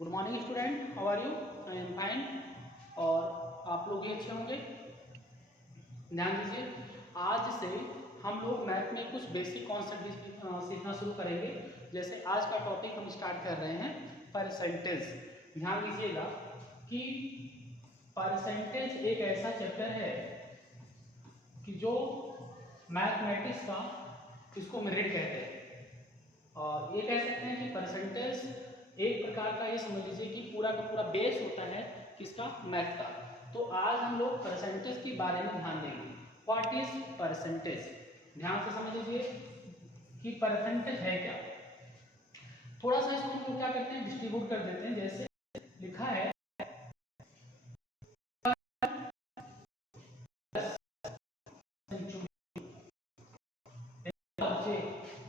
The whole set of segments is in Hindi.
Good morning student, how are you? I am fine. और आप लोग भी अच्छे होंगे। ध्यान दीजिए, आज से हम लोग मैथ में कुछ बेसिक कॉन्सेप्ट सीखना शुरू करेंगे। जैसे आज का टॉपिक हम स्टार्ट कर रहे हैं परसेंटेज। ध्यान दीजिएगा कि परसेंटेज एक ऐसा चैप्टर है कि जो मैथमेटिक्स का इसको मेरिट कहते हैं। और ये कह सकते हैं कि परसेंटेज एक प्रकार का, ये समझ लीजिए कि पूरा का पूरा बेस होता है किसका? मैथ का। तो आज हम लोग परसेंटेज के बारे में ध्यान देंगे। What is percentage? ध्यान से समझ लीजिए कि परसेंटेज है क्या। थोड़ा सा इसको हम लोग क्या करते हैं, डिस्ट्रीब्यूट कर देते हैं। जैसे लिखा है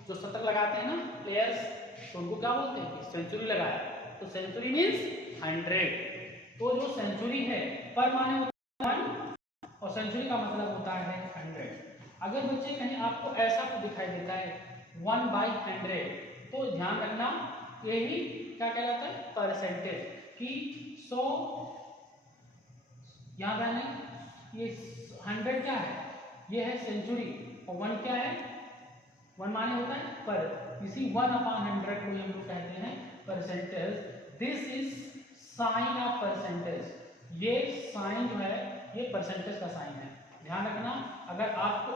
जो शतक लगाते हैं ना प्लेयर्स, तो उनको क्या बोलते हैं? सेंचुरी लगाया। तो सेंचुरी मीन्स 100। तो जो सेंचुरी है, पर माने होता है 1 और सेंचुरी का मतलब होता है 100। अगर बच्चे कहीं आपको ऐसा कुछ दिखाई देता है 1/100, तो ध्यान रखना यही क्या कहलाता है? परसेंटेज। कि 100 यहाँ पे नहीं, ये 100 क्या है? ये है सेंचुरी। और 1 क्या है? 1 माने होता है पर। इसी 1/100 को हम लोग कहते हैं percentage. This is sine of percentage. ये साइन जो है ये परसेंटेज का साइन है। ध्यान रखना, अगर आपको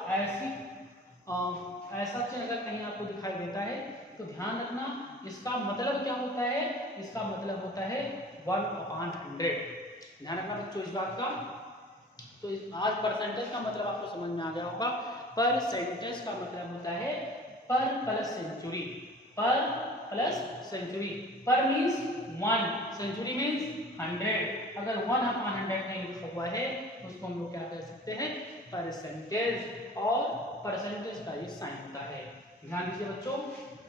ऐसा चीज अगर कहीं आपको दिखाई देता है तो ध्यान रखना इसका मतलब क्या होता है? इसका मतलब होता है 1/100। ध्यान रखना बच्चों इस बात का। तो आज परसेंटेज का मतलब आपको समझ में आ गया होगा। परसेंटेज का मतलब होता है पर प्लस सेंचुरी। पर प्लस सेंचुरी। पर मीन्स 1, सेंचुरी मीन्स 100। अगर 1/100 नहीं लिखा हुआ है तो उसको हम लोग क्या कह सकते हैं? परसेंटेज। और परसेंटेज का ये साइन होता है। ध्यान दीजिए बच्चों,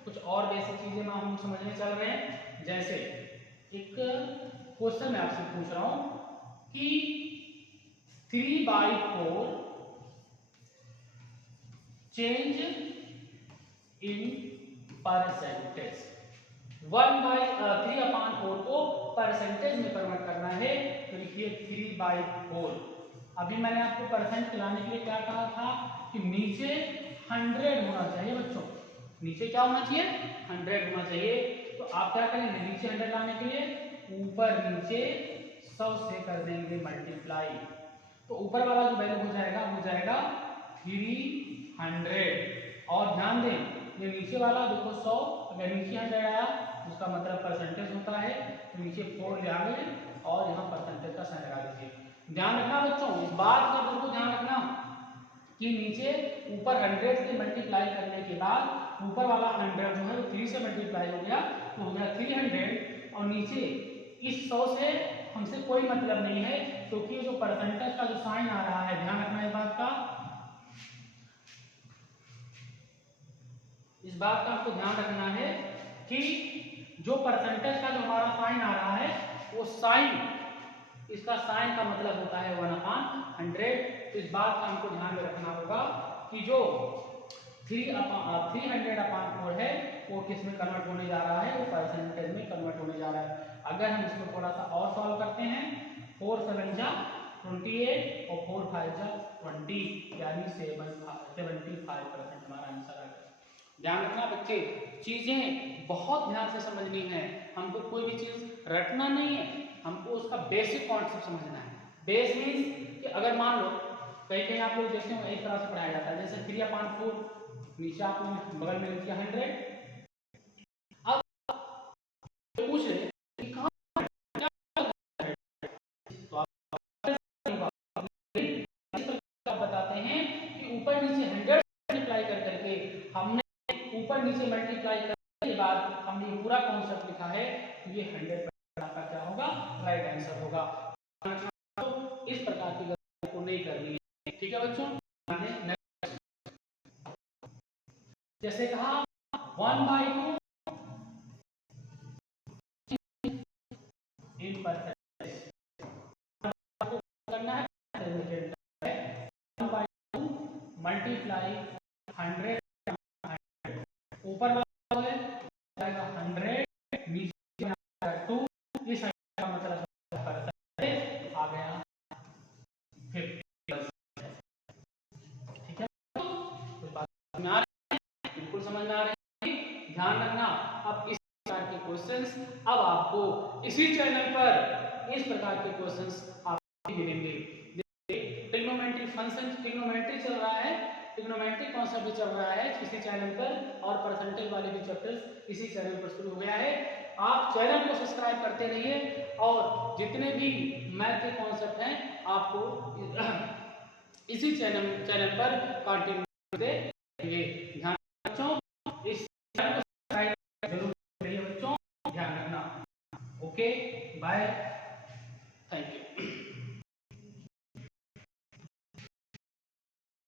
कुछ और बेसिक चीजें हम समझने चल रहे हैं। जैसे एक क्वेश्चन मैं आपसे पूछ रहा हूं कि 3/4 चेंज इन परसेंटेज। 3/4 को परसेंटेज में कन्वर्ट करना है तो लिखिए 3/4। अभी मैंने आपको परसेंट लाने के लिए क्या कहा था कि नीचे 100 होना चाहिए बच्चों। नीचे क्या होना चाहिए? 100 होना चाहिए। तो आप क्या करेंगे? नीचे 100 लाने के लिए ऊपर नीचे 100 से कर देंगे मल्टीप्लाई। तो ऊपर वाला जो वैल्यू हो जाएगा वो जाएगा 300। और ध्यान दें, ये नीचे वाला देखो 100, अगर नीचे 100 आया उसका मतलब परसेंटेज होता है। तो नीचे 4 ले आ गए और यहाँ परसेंटेज का साइन लगा दीजिए। ध्यान रखना बच्चों, इस बात का बिल्कुल ध्यान रखना कि नीचे ऊपर 100 से मल्टीप्लाई करने के बाद ऊपर वाला 100 जो है वो 3 से मल्टीप्लाई हो गया तो हो गया 300। और नीचे इस 100 से हमसे कोई मतलब नहीं है क्योंकि जो परसेंटेज का जो साइन आ रहा है, ध्यान रखना इस बात का आपको ध्यान रखना है कि जो परसेंटेज का जो हमारा साइन आ रहा है वो साइन, इसका साइन का मतलब होता है 1/100। तो इस बात का हमको ध्यान में रखना होगा कि जो 300/4 है वो किस में कन्वर्ट होने जा रहा है? वो परसेंटेज में कन्वर्ट होने जा रहा है। अगर हम इसको थोड़ा सा और सॉल्व करते हैं, 4 7 जा 28 और 4 5 जा 20, यानी 75% हमारा आंसर आ गया। ध्यान रखना बच्चे, चीजें बहुत ध्यान से समझनी है। हमको कोई भी चीज रटना नहीं है, हमको उसका बेसिक कॉन्सेप्ट समझना है। बेस मीन्स कि अगर मान लो कहीं कहीं आप लोग देखते हो इस तरह से पढ़ाया जाता है, जैसे 3/4 नीचे आपने बगल में लिख दिया 100। अब पूछ ले कि कहां तो आप बताते हैं कि ऊपर नीचे 100 मल्टीप्लाई कर करके हमने ऊपर नीचे मल्टीप्लाई करने के बाद हमने पूरा कॉन्सेप्ट लिखा है तो ये 100% आपका क्या होगा? राइट आंसर होगा। तो इस प्रकार की गलती को नहीं करनी है। ठीक है बच्चों, जैसे कहा 1/2 इन परसेंटेज करना है। 1/2 मल्टीप्लाई 100, ऊपर वाला है जाएगा 100, नीचे 2 ध्यान रखना। अब इस प्रकार के क्वेश्चंस अब आपको इसी चैनल पर इस प्रकार के क्वेश्चंस आपको मिलेंगे। ट्रिग्नोमेट्री फंक्शन, ट्रिग्नोमेट्री चल रहा है, ट्रिग्नोमेट्री कॉन्सेप्ट भी चल रहा है इसी चैनल पर, और परसेंटेज वाले भी चैप्टर्स इसी चैनल पर शुरू हो गया है। आप चैनल को सब्सक्राइब करते रहिए और जितने भी मैथ के कॉन्सेप्ट हैं आपको इसी चैनल पर कंटिन्यू